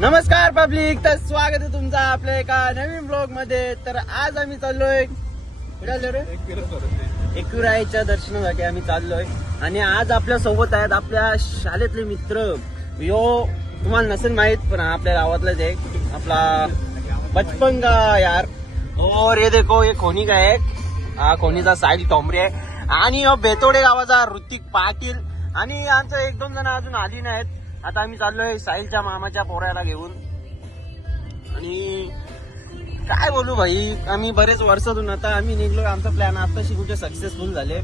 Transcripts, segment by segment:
नमस्कार पब्लिक तर स्वागत आहे तुमचं आपल्या एका नवीन ब्लॉगमध्ये. तर आज आम्ही चाललोय कुठे आलो रे? एकविराईच्या दर्शनासाठी आम्ही चाललोय. आणि आज आपल्यासोबत आहेत आपल्या शाळेतले मित्र. यो तुम्हाला नसेल माहीत पण हा आपल्या गावातलाच आहे. आपला बचपन का यार हो, और हे देखो हे खोनिका आहे. हा खोनीचा साहिल टोंबरे आहे. आणि बेतोडे गावाचा ऋतिक पाटील. आणि आमचं एक दोन जण अजून आली नाहीत. आता आम्ही चाललोय साहिलच्या मामाच्या पोऱ्याला घेऊन. आणि काय बोलू भाई आम्ही बरेच वर्षातून आता आम्ही निघलो आमचा प्लॅन आताशी कुठे सक्सेसफुल झाले.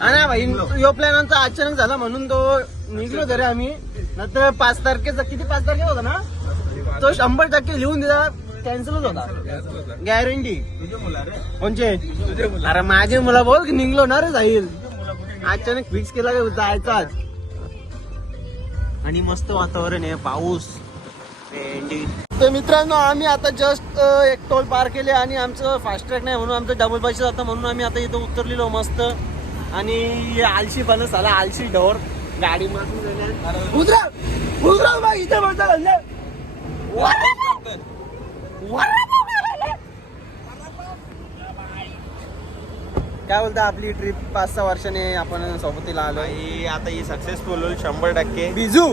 ना भाई यो प्लॅन आमचा अचानक झाला म्हणून तो निघलो तरी आम्ही. नंतर पाच तारखेचा किती पाच तारखेचा होता ना? तो शंभर टक्के लिहून दिला कॅन्सलच होता गॅरंटी कोणचे? अरे माझे मला बोल की निघलो ना रे जाईल अचानक फिक्स केला का जायचाच आणि मस्त वातावरण आहे पाऊस. तर मित्रांनो आम्ही आता जस्ट एक टोल पार केले आणि आमचं फास्ट ट्रॅक नाही म्हणून आमचं डबल पैसे जातं म्हणून आम्ही आता इथं उतरलेलो मस्त. आणि आलशी बनस आला आलशी ढोर. गाडी मारून उतरा! उतरा इथे काय बोलता आपली ट्रिप पाच सहा वर्षाने आपण सोबतीला आणि आता ही सक्सेसफुल होईल शंभर टक्के. बिजू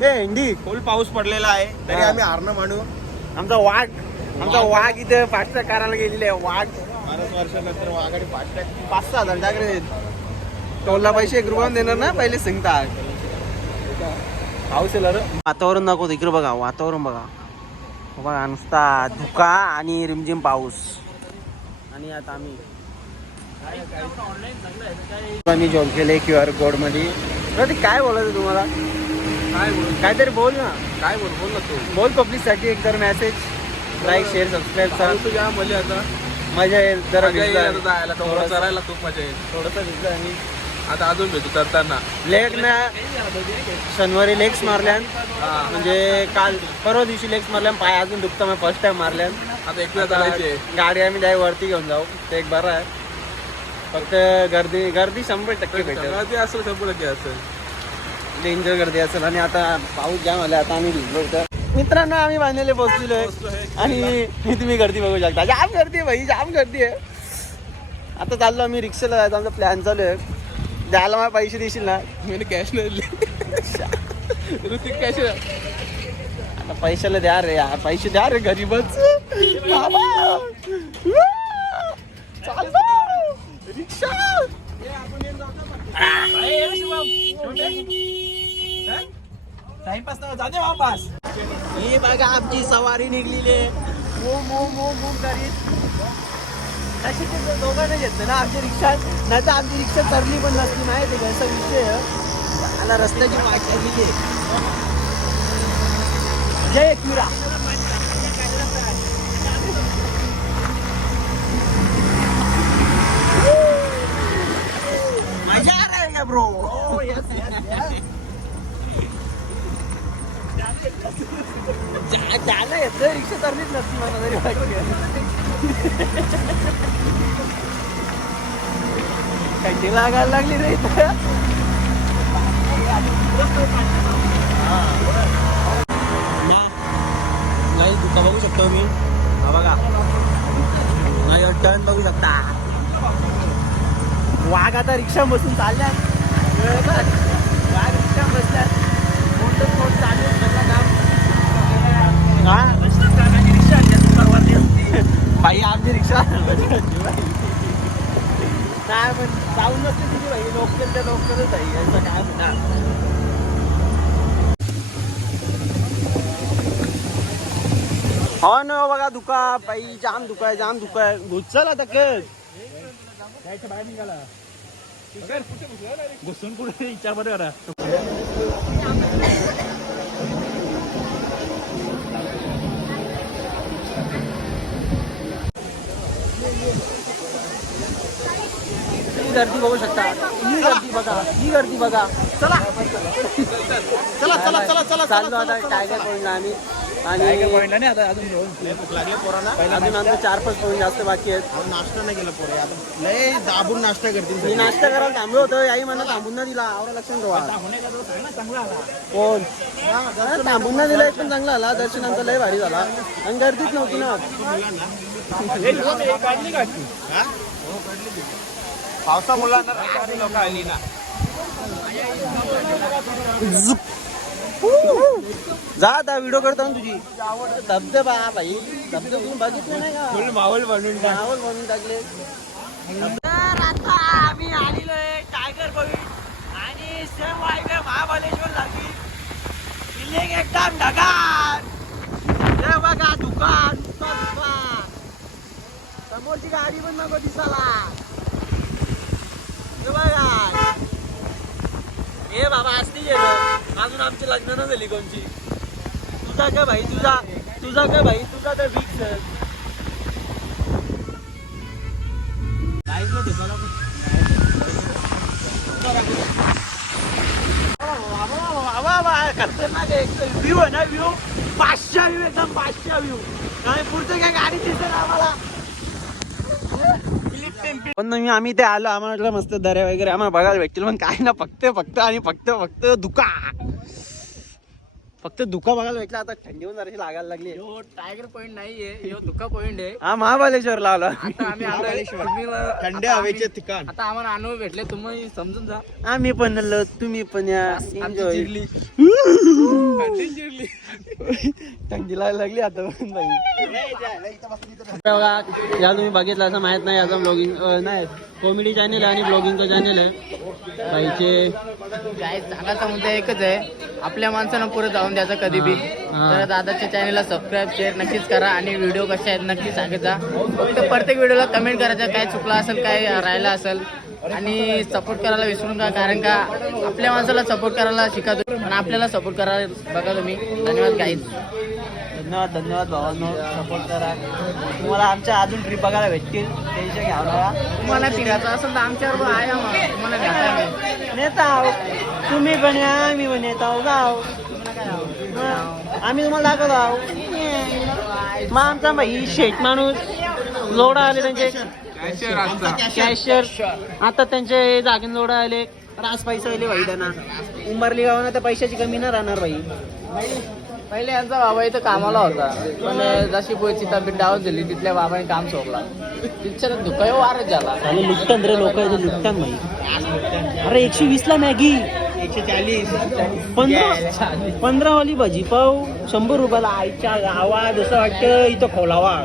हे इंडी फुल पाऊस पडलेला आहे तरी हा. आम्ही हारणं मानू. आमचा वाघ आमचा वाघ. इथे फास्ट करायला गेलेले आहे वाघ. बऱ्याच वर्षानंतर वाघाडी फास्टॅग पाच सहा हजार टाकले. टोलला पैसे एक रुपया देणार ना पहिले सांगतात पाऊस येईल रे वातावरण दाखवतो इकडे बघा वातावरण बघा. बघा नुसता धुका आणि रिमझिम पाऊस. आणि आता आम्ही आम्ही जॉब केले क्यू आर कोडमध्ये प्रतीक, काय बोलायचं तुम्हाला? काय बोल काहीतरी बोल ना. काय बोल बोल ना तू. बोल पब्लिकसाठी एक तर मेसेज लाईक शेअर सबस्क्राईब सांग तू या मजा आता. मजा येईल जरा जायला चरायला खूप मजा येईल. थोडंसं भिजलं आणि आता अजून भेटू तरताना लेग ना शनिवारी लेग्स मारल्यान हा. म्हणजे काल परवा दिवशी लेग्स मारल्यान पाय अजून दुखता मी फर्स्ट टाइम मारल्यान. आता एकदा चालायचे गाडी आम्ही डाय वरती घेऊन जाऊ. ते एक बरं आहे. फक्त गर्दी गर्दी शंभर टक्के भेटेल. ते असं शंभर टक्के असेल. डेंजर गर्दी असेल. आणि आता पाऊस जाम आला आता आम्ही भिजलो इथं. मित्रांनो आम्ही बांधलेले पोहोचलेलो आहे. आणि मी तुम्ही गर्दी बघू शकता. जाम गर्दी आहे भाई जाम गर्दी आहे. आता चाललो आम्ही रिक्षाला जायचं आमचा प्लॅन चालू आहे. द्यायला मला पैसे देशील ना? मी कॅश नाही ऋतिक कॅश आता पैशाला द्या रे यार पैसे द्या रे गरीबच. बाबा. चाल बा. रिक्षा टाइमपास जाते वापस ही बघा आमची सवारी निघलेली आहे मो मो मो मो करीत कशी ते दोघांना घेतलं ना आमची रिक्षा नाही तर आमची रिक्षा तरली पण नसली माहिती आहे का असा विषय आहे. मला रस्त्याची वाट लागलेली आहे जय एकविरा मजा आ रहा है क्या ब्रो त्याला येतं रिक्षा तरलीच नसती मला तरी लागायला लागली रे इथं नाही दुका बघू शकतो मी हा बघा नाही टर्न बघू शकता वाघ आता रिक्षा बसून चालल्यात वाघ रिक्षा बसल्यात मोठं मोठ चालू त्या लोकलच आहे दुका काय म्हणणार दुका है बघा दुका बाई जाम दुका आहे जाम दुका आहे घुसला आता कस घुसून कुठे विचार बरं करा गर्दी बघू शकता. ही गर्दी बघा ही गर्दी बघा. चला. चला चला चला चला चाललो आता टायगर पॉईंटला आम्ही. आणि पॉईंटला नाही आता अजून लागली अजून आमचे चार पाच पॉईंट जास्त बाकी आहेत. नाश्ता नाही केला पोरे आता लय दाबून नाश्ता करतील मी. नाश्ता करायला थांबलो होतो आई मला थांबून ना दिला आवडा लक्षात ठेवा. कोण? हा, थांबून ना दिला एक पण चांगला आला. दर्शनांचा लय भारी झाला. आणि गर्दीच नव्हती ना. लोक आली ना. जा आता व्हिडिओ करतो ना तुझी. धबधबा भाई. धबधबा तुम्ही बघितले नाही का? फुल माहोल बनवून टाकले. तर आता आम्ही आलेलो आहे टायगर पॉईंट आणि सेम वायवे महाबलेश्वर बिल्डिंग एकदम ढगात बघा दुकान. समोरची गाडी पण नको दिसाला हे बघा. हे बाबा असली गेलं अजून आमची लग्न न झाली कोणची? तुझा काय भाई? तुझा तुझा काय भाई? तुझा तर फिक्स खतरनाक व्ह्यू आहे ना व्ह्यू पाचशे व्ह्यू एकदम पाचशे व्ह्यू काय पुढचं काय गाडी दिसत आम्हाला? पण मी आम्ही ते आलो आम्हाला मस्त दर्या वगैरे आम्हाला बघायला भेटतील पण काय ना फक्त फक्त आणि फक्त फक्त दुका फक्त दुका बघायला भेटला आता थंडी पण जराशी लागायला लागली. टायगर पॉईंट नाहीये. ह्यो धुका पॉईंट आहे. हा महाबलेश्वरला आलो आता आम्ही आलोय थंड हवेचे ठिकाण. आता आम्हाला अनुभव भेटले तुम्ही समजून जा. आम्ही पण आलो तुम्ही पण या. आमची एन्जॉय चिरली. थंडी लागायला लागली आता बघा या तुम्ही बघितलं असं माहीत नाही याचा ब्लॉगिंग नाही कॉमेडी चॅनल आहे आणि ब्लॉगिंगचं चॅनल आहे. बाईचे काय सांगायचा मुद्दा एकच आहे. आपल्या माणसानं पुढे जाऊन द्यायचं कधी बी. तर दादाच्या चॅनलला सबस्क्राईब शेअर नक्कीच करा आणि व्हिडिओ कसे आहेत नक्की सांगायचा फक्त प्रत्येक व्हिडिओला कमेंट करायचं काय चुकलं असेल काय राहिलं असेल. आणि सपोर्ट करायला विसरू नका कारण का आपल्या माणसाला सपोर्ट करायला शिका आणि आपल्याला सपोर्ट करायला बघा तुम्ही. धन्यवाद काहीच धन्यवाद धन्यवाद भावांनो. सपोर्ट करा. तुम्हाला आमच्या अजून ट्रिप बघायला भेटतील. टेन्शन घ्यावं तुम्हाला फिरायचं असेल तर आमच्याबरोबर आहे आम्हाला. तुम्हाला भेटायला. नेता आहो. तुम्ही पण या आम्ही पण येत आहो. गाव आम्ही तुम्हाला दाखवत आहो. मग आमचा भाई शेठ माणूस. लोडा आले त्यांचे. कॅशियर आता त्यांचे जागेन लोडा आले. रास पैसे आले भाई त्यांना. उंबरली गावाना तर पैशाची कमी नाही राहणार भाई पहिले यांचा बाबा इथं कामाला होता. पण जशी पोयची तब्येत डाऊन झाली तिथल्या बाबाने काम सोडला. तिच्या दुखाय वारच झाला. झाले लुटतात रे लोक लुटतात भाई अरे एकशे वीस ला मॅगी. एकशे चाळीस. पंधरा पंधरा वाली भाजी पाव शंभर रुपयाला आईच्या गावात असं वाटतं इथं खोलावा.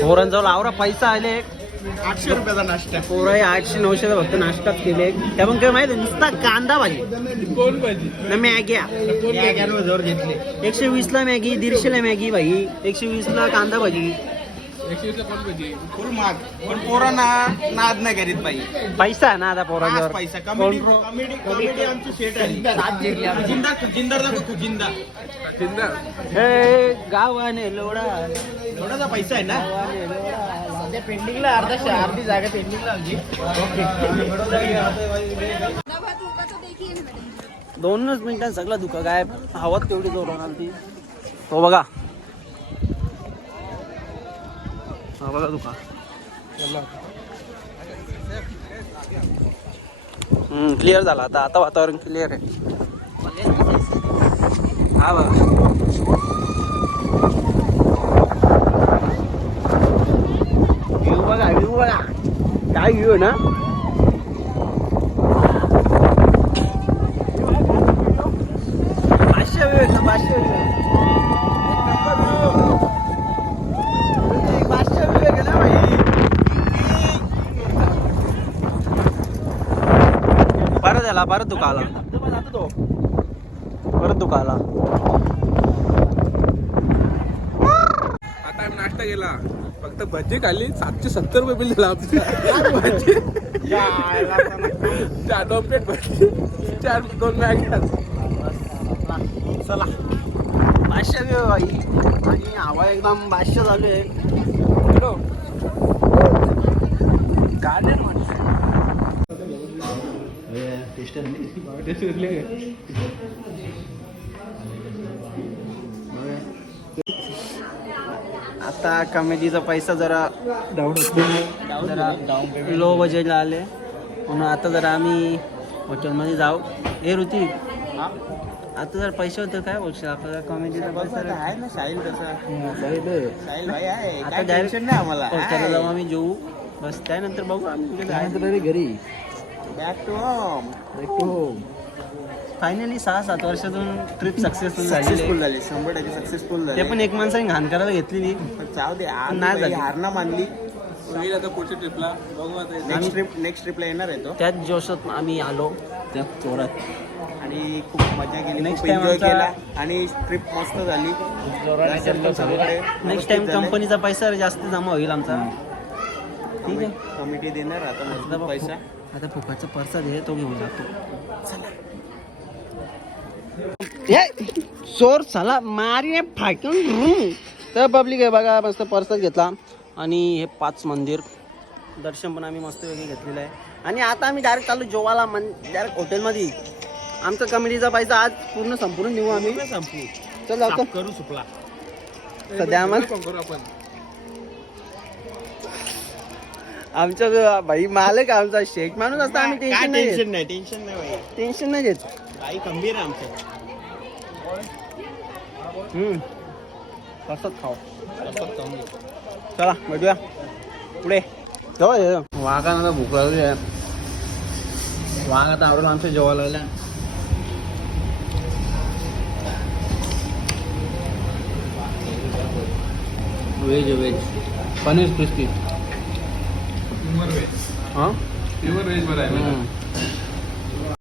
पोरांजवळ आवरा पैसा आले. आठशे रुपयाचा नाश्ता. पोरं आठशे नऊशे फक्त नाश्ताच केले. त्या पण काय माहिती नुसता कांदा भाजी. कोण पाहिजे ना मॅग्या या गॅनवर जोर घेतले. एकशे वीस ला मॅगी दीडशे ला मॅगी भाई. एकशे वीस ला कांदा भाजी? माग? पण पोरांना नाद नाही करीत पैसा ना आता पोरांजवळ पैसा. कॉमेडी कॉमेडी कॉमेडी आमची सेट आहे. सात जिरली आमची. खजिंदा खजिंदार दाखव खजिंदा हे गावाने लोडा एवढाचा पैसा आहे ना? सध्या पेंडिंगला अर्धा अर्धी जागा पेंडिंगला आमची दोनच मिनिटात सगळा दुखा गायब. हवाच तेवढी जोर होणार ती तो बघा. हा बघा दुखा हम्म क्लिअर झाला आता. आता वातावरण क्लिअर आहे. हा बघा व्ह्यू बघा व्ह्यू बघा काय व्ह्यू ना पाचशे वेळ पाचशे वेळ परत आला परत दुकाला परत दुकाला आता नाश्ता केला. फक्त भजी खाल्ली सातशे सत्तर रुपये बिल आमचं भजी चार दोन प्लेट भजी चार दोन मॅग्या चला. भाई. आणि हवा एकदम पाचशे चालू आहे. गार्डन म्हणलं आता कमेडीचा पैसा जरा जरा लो बजेटला आले. म्हणून आता जरा आम्ही हॉटेलमध्ये जाऊ. हे ऋतिक. आता जर पैसे होते काय बोलशील? आपल्याला कॉमेडीचा पैसा आहे ना साहिल तसा. आता साहिल भाई आहे. काय direct टेन्शन नाही आम्हाला. हॉटेलला जाऊ आम्ही जेऊ. बस त्यानंतर बघू आम्ही कुठे जायचं. घरी बॅक टू होम फायनली सहा सात वर्षातून ट्रिप सक्सेसफुल सक्सेसफुल. झाली. शंभर टक्के सक्सेसफुल ते झाले पण एक माणसाने घाण करायला घेतलेली. पण जाऊ दे आज नाही झाली. हार ना मानली. होईल आता पुढच्या ट्रिपला बघू आता नेक्स्ट ट्रिप नेक्स्ट ट्रिपला येणार आहे तो. त्याच जोशात आम्ही आलो. त्या चोरात आणि खूप मजा केली Next खूप time एन्जॉय आमचा- केला. आणि ट्रिप मस्त झाली. दर्शन सगळीकडे. नेक्स्ट टाइम कंपनीचा पैसा जास्त जमा होईल आमचा. ठीक आहे. कमिटी देणार आता मस्त पैसा. आता फुकाचा परसा दे तो घेऊन जातो. हे, चोर चला मारी फाटून तर पब्लिक आहे बघा मस्त पर्स घेतला. आणि हे पाच मंदिर. दर्शन पण आम्ही मस्त वेगळे घेतलेलं आहे. आणि आता आम्ही डायरेक्ट चालू जोवाला मन डायरेक्ट हॉटेलमध्ये आमचा कमिटीचा पैसा आज पूर्ण संपूर्ण देऊ आम्ही. संपू. चल जातो करू सुपला. सध्या आम्हाला आपण. आमचा जो भाई मालक आमचा. शेख माणूस असता आम्ही टेन्शन नाही. टेन्शन नाही टेन्शन नाही भाई. टेन्शन नाही घेत. काही गंभीर आहे आमचं हम्म तसंच खाऊ चला भेटूया पुढे जाऊ वाघानं भूक लागली आहे वाघ आता आवडून आमच्या जेवायला लागल्या veg veg paneer crispy pure veg हां प्युअर व्हेज बरं आहे